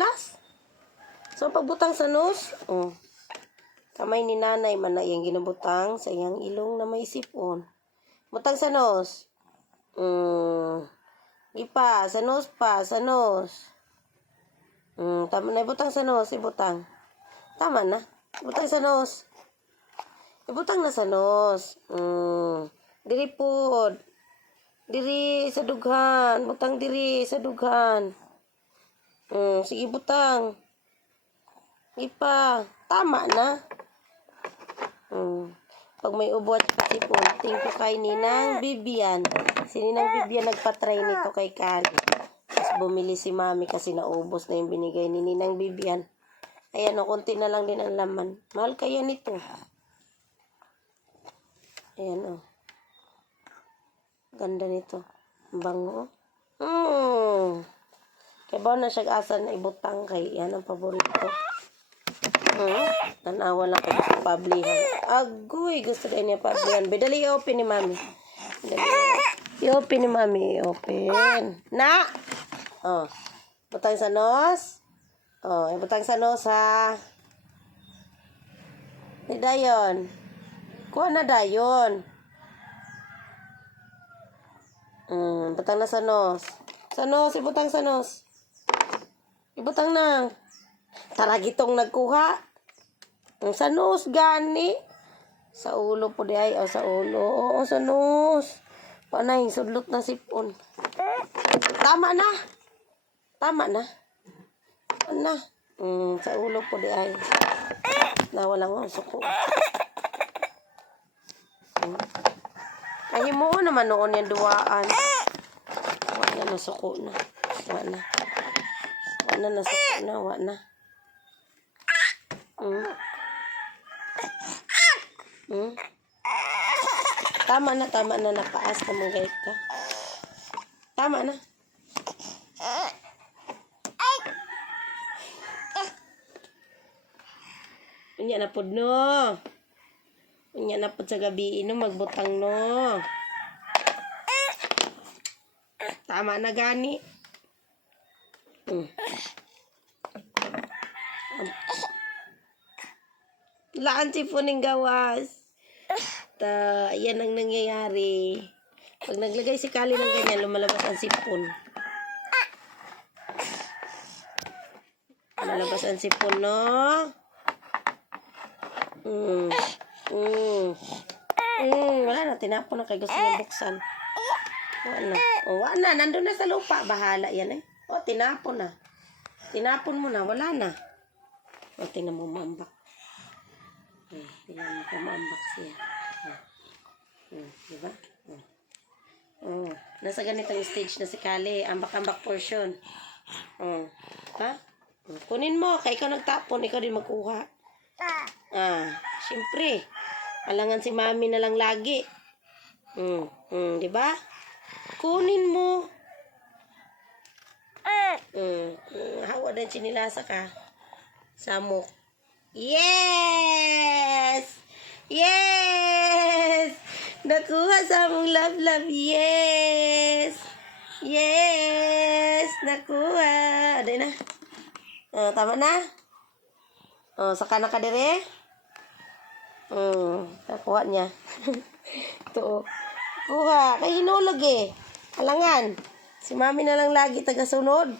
haplas. So, pagbutang sa nose, kamay ni nanay man na iyang ginabutang sa iyang ilong na may sipon. Butang sa nose. Ipa, sa nose pa, sa nose. Tama na, ibutang sa nose, ibutang. Tama na, ibutang sa nose. Ibutang na sa nose. Diri pod. Diri sa dughan. Butang diri sa dughan. Sige, butang. Ipa. Tama na. Pag may ubo at sipon, tingko kay Ninang Bibian. Si Ninang Bibian nagpatry nito kay Kali. Tapos bumili si Mami kasi naubos na yung binigay ni Ninang Bibian. Ayan o, konti na lang din ang laman. Mahal kaya nito. Ayan o. Ganda nito. Bango. Kaya ba na siya asa na ibutang kay yan ang paborito. Tanawa lang ko gusto pablihan. Agoy, gusto kayo niya pablihan. Bedali i-open ni Mami. I-open ni Mami. I-open. Na! Butang sa nose. Butang sa nose ha. Ni dayon. Kuha na dayon. Butang na sa nose. Sa nose, ibutang sa nose. Ibutang na. Taragitong nagkuha. Sa nose gani. Sa ulo po di ay. Sa ulo. Oo, sa nose. Panay, sudlot na sipon. Tama na. Tama na. Ano? Sa ulo po di ay. Nawalang ang suko. Ay, mo naman noon yung duwaan. Wala na, suko na. Wala na, suko na. Wala na. Tama na, napaas na mong gayet ka. Tama na. Unya na pod no. Unya na pod sa gabi no, magbutang no. Tama na gani. Laan siponing gawas. Yan ang nangyayari. Pag naglagay si Kali ng ganyan, lumalabas ang sipon. Lumalabas ang sipon, no? Wala na, tinapon na kay gusto niya buksan. Wala na, nandun na sa lupa. Bahala yan eh. Tinapon na. Tinapon mo na, wala na. Tingnan mo mambak. Tingnan mo kumambak siya. Diba? Nasa ganitong stage na si Kali. Ambak-ambak portion. Ha? Kunin mo. Kaya ikaw nagtapon. Ikaw din magkuha. Siyempre. Alangan si Mami na lang lagi. Diba? Kunin mo. Hawa din sinilasa ka. Samok. Yes! Yes! Nakuha sa mong love. Yes! Yes! Nakuha. Aday na. Tama na? Saka na ka dire? Nakuha niya. Ito. Kuha. Kay hinulog eh. Alangan. Si Mami na lang lagi tagasunod.